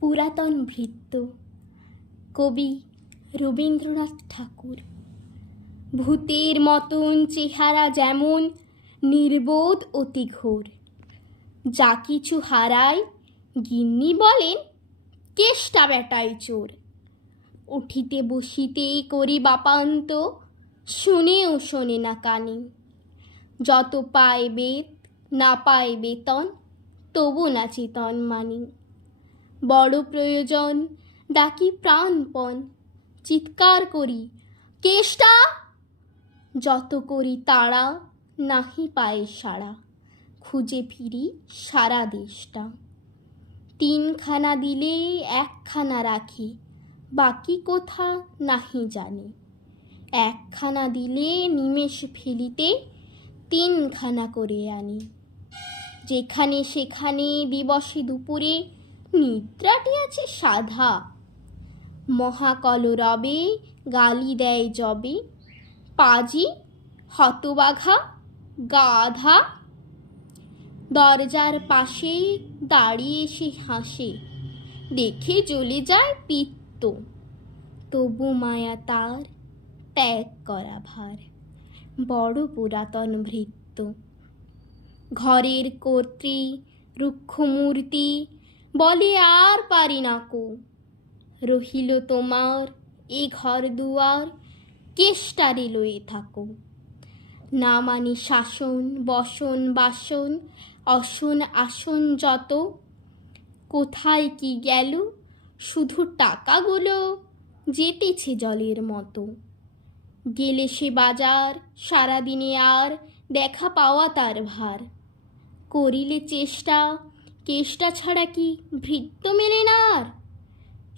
পুরাতন ভৃত্য। কবি রবীন্দ্রনাথ ঠাকুর। ভূতের মতন চেহারা যেমন নির্বোধ অতি ঘোর। যা কিছু হারায় গিন্নি বলেন, কেষ্টা বেটাই চোর। উঠিতে বসিতে করি বাপান্ত, শুনেও শোনে না কানে। যত পায় বেত না পায় বেতন, তবু না চেতন মানি। বড় প্রয়োজন, ডাকি প্রাণপণ, চিৎকার করি, কেষ্টা? যত করি তারা নাহি পায়ে সারা খুঁজে ফিরি সারা দেশটা। তিনখানা দিলে একখানা রাখি, বাকি কোথা নাহি জানে। একখানা দিলে নিমেষ ফেলিতে তিনখানা করে আনি। যেখানে সেখানে দিবসে দুপুরে নিদ্রাটি আছে সাধা। মহাকলরবে গালি দেয় জবে। পাজি, হতবাঘা, গাধা। দরজার পাশে দাঁড়িয়ে সে হাসে, দেখে চলে যায় পিত্ত। তবু মায়া তার ত্যাগ করা ভার, বড় পুরাতন ভৃত্য। ঘরের কর্ত্রী রুক্ষমূর্তি বলে আর পারি না কো। রহিল তোমার এ ঘর দুয়ার, কেষ্টারে লয়ে থাকো। না মানি শাসন, বসন, বাসন, অসন, আসন যত। কোথায় কি গেল? শুধু টাকাগুলো যেতেছে জলের মতো। গেলে সে বাজার, সারাদিনে আর দেখা পাওয়া তার ভার। করিলে চেষ্টা কেষ্টা ছাড়া কি ভৃত্য মেলে না আর?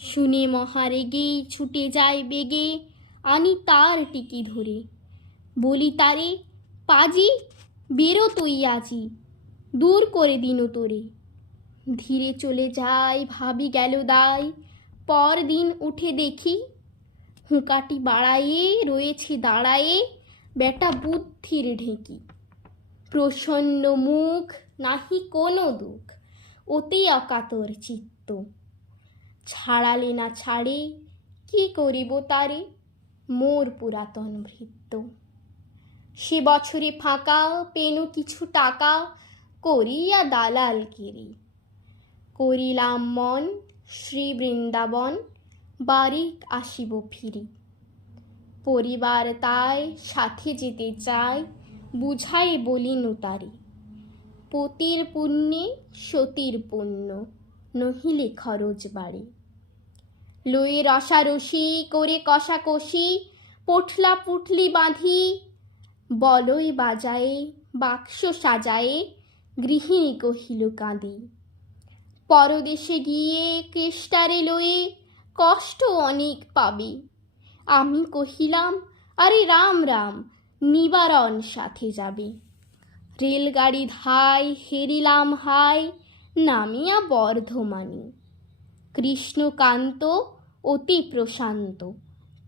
শুনে মহারেগে, ছুটে যায় বেগে, আনি তার টিকি ধরে। বলি, তারে, পাজি, বেরো তুই আজি, দূর করে দিন তোরে। ধীরে চলে যায় ভাবি গেল দায়, পরদিন উঠে দেখি হুঁকাটি বাড়ায়ে, রয়েছে দাঁড়ায়ে বেটা বুদ্ধির ঢেঁকি। প্রসন্ন মুখ, নাহি কোনো দুঃখ। অতি অকাতর চিত্ত। ছাড়ালে না ছাড়ে, কি করিব তারে? মোর পুরাতন ভৃত্য। সে বছরে ফাঁকা, পেনু কিছু টাকা, করিয়া দালাল কিরি। করিলাম মন, শ্রী বৃন্দাবন বারিক আসিব ফিরি। পরিবার তাই সাথে যেতে চায়, বুঝাই বলি তারি। পতির পুণ্যে সতীর পুণ্য, নহিলে খরচ বাড়ে। লয়ে রসারসি করে কষাকষি পটলা পুটলি বাঁধি, বলই বাজায়ে, বাক্স সাজায়ে, গৃহিণী কহিল কাঁদি। পরদেশে গিয়ে কেষ্টারে লয়ে কষ্ট অনেক পাবে। আমি কহিলাম, আরে রাম রাম, নিবারণ সাথে যাবে। রেলগাড়ি ধাই হেরিলাম হাই নামিয়া বর্ধমানে। কৃষ্ণকান্ত অতি প্রশান্ত,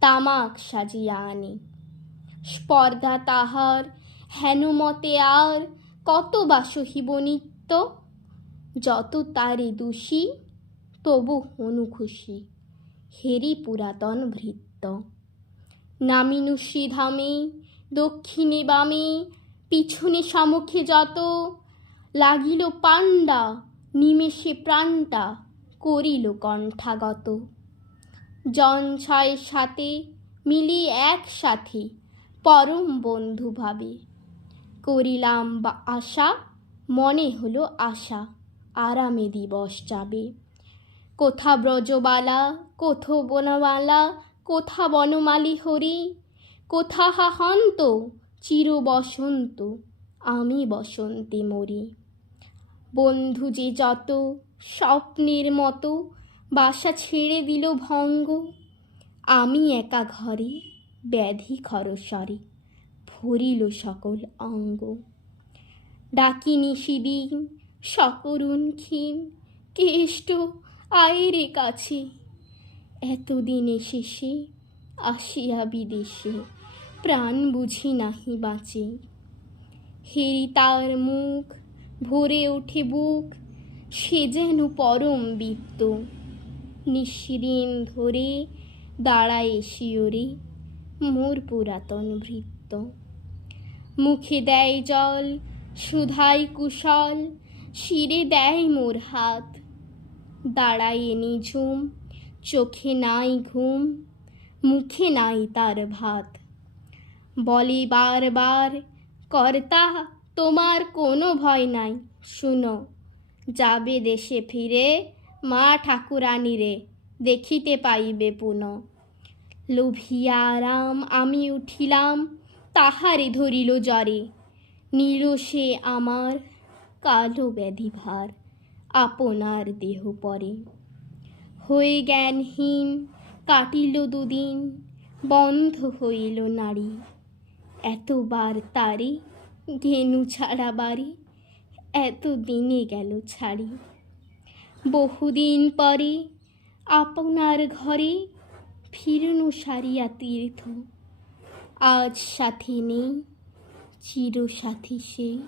তামাক সাজিয়া আনে। স্পর্ধা তাহার, হেনুমতে আর কত বা সহিব নিত্য? যত তারে দোষী, তবু হনু খুশি হেরি পুরাতন ভৃত্য। নামিনু শ্রীধামে দক্ষিণে বামে পিছনে সমুখে যত লাগিল পাণ্ডা, নিমেষে প্রাণটা করিল কণ্ঠাগত। জন ছয়ের সাথে মিলি একসাথে পরম বন্ধু ভাবে। করিলাম বা আশা, মনে হলো আশা, আরামে দিবস যাবে। কোথা ব্রজবালা, কোথ বনমালা, কোথা বনমালী হরি, কোথা হাহন্ত চির বসন্ত, আমি বসন্তে মরি। বন্ধু যে যত স্বপ্নের মতো বাসা ছেড়ে দিল ভঙ্গ, আমি একা ঘরে ব্যাধি খরস্বরে ভরিল সকল অঙ্গ। ডাকিনি নিশিদিন সকরুণ ক্ষীণ, কেষ্ট আয়েরে কাছে, এতদিনে শেষে আসিয়া বিদেশে প্রাণ বুঝি নাহি বাঁচে। হেরি তার মুখ, ভরে ওঠে বুক, সে যেন পরম বৃত্ত। নিঃশিদিন ধরে দাঁড়ায় শিওরে মোর পুরাতন ভৃত্য। মুখে দেয় জল সুধাই কুশল, শিরে দেয় মোর হাত। দাঁড়ায় নিঝুম, চোখে নাই ঘুম, মুখে নাই তার ভাত। বলে বারবার, কর্তা, তোমার কোনো ভয় নাই। শুনো, যাবে দেশে ফিরে মা ঠাকুরানী রে দেখিতে পাইবে পুন। লোভিয়া রাম, আমি উঠিলাম, তাহারে ধরিল জ্বরে। নীল সে আমার কালো ব্যাধি ভার আপনার দেহ পরে। হয়ে জ্ঞানহীন কাটিল দুদিন, বন্ধ হইল নারী। এতবার তারি ধেনু ছাড়া বাড়ি এত দিনে গেল ছাড়ি। বহুদিন পরে আপনার ঘরে ফিরনু সারিয়া তীর্থ। আজ সাথী নেই, চির সাথী সে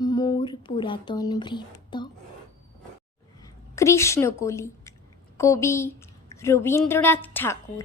মোর পুরাতন ভৃত্য। কৃষ্ণকলি, কবি রবীন্দ্রনাথ ঠাকুর।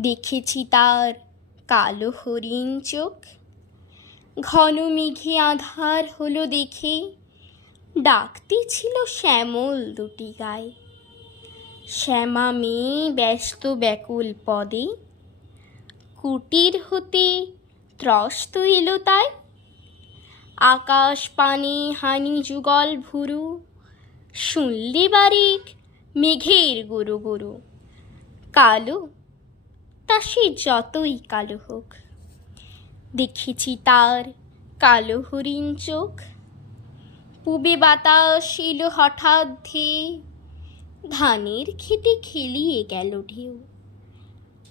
দেখেছি তার কালো হরিণ চোখ। ঘন মেঘে আধার হলো দেখে, ডাকতে ছিল শ্যামল দুটি গায়ে। শ্যামা মেয়ে ব্যস্ত ব্যাকুল পদে, কুটির হতে ত্রস্ত এলো তাই। আকাশ পানে হানি যুগল ভুরু, শুনলে বারিক মেঘের গরু গরু। কালো তা সে যতই কালো হোক। দেখেছি তার কালো হরিণ চোখ। পুবে বাতাস এলো হঠাৎ ধেয়ে। ধানের খেতে খেলিয়ে গেল ঢেউ।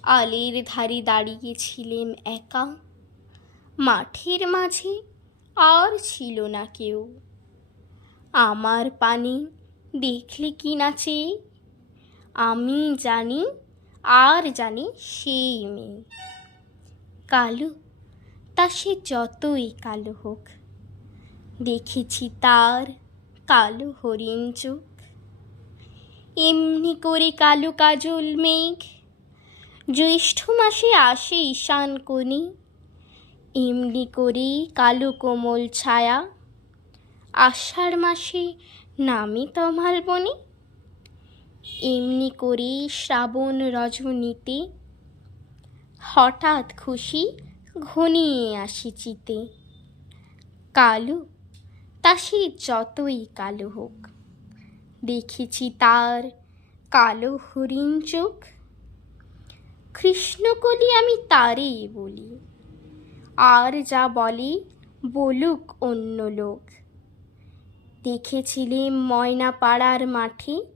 আলের ধারে দাঁড়িয়েছিলেম একা। মাঠের মাঝে আর ছিল না কেউ। আমার পানি দেখলে কি নাচে? আমি জানি আর জানি সেই মেয়ে। কালো, তা সে যতই কালো হোক। দেখেছি তার কালো হরিণ চোখ। এমনি করে কালো কাজল মেঘ। জ্যৈষ্ঠ মাসে আসে ঈশান কোণে। এমনি করে কালো কোমল ছায়া। আষাঢ় মাসে নামে তমাল বনে। এমনি করে শ্রাবণ রজনীতে হঠাৎ খুশি ঘনিয়ে আসি চিতে। কালো, তা সে যতই কালো হোক, দেখেছি তার কালো হরিণ চোখ। কৃষ্ণকলি আমি তারেই বলি, আর যা বলে বলুক অন্য লোক। দেখেছিলেম ময়না পাড়ার মাঠে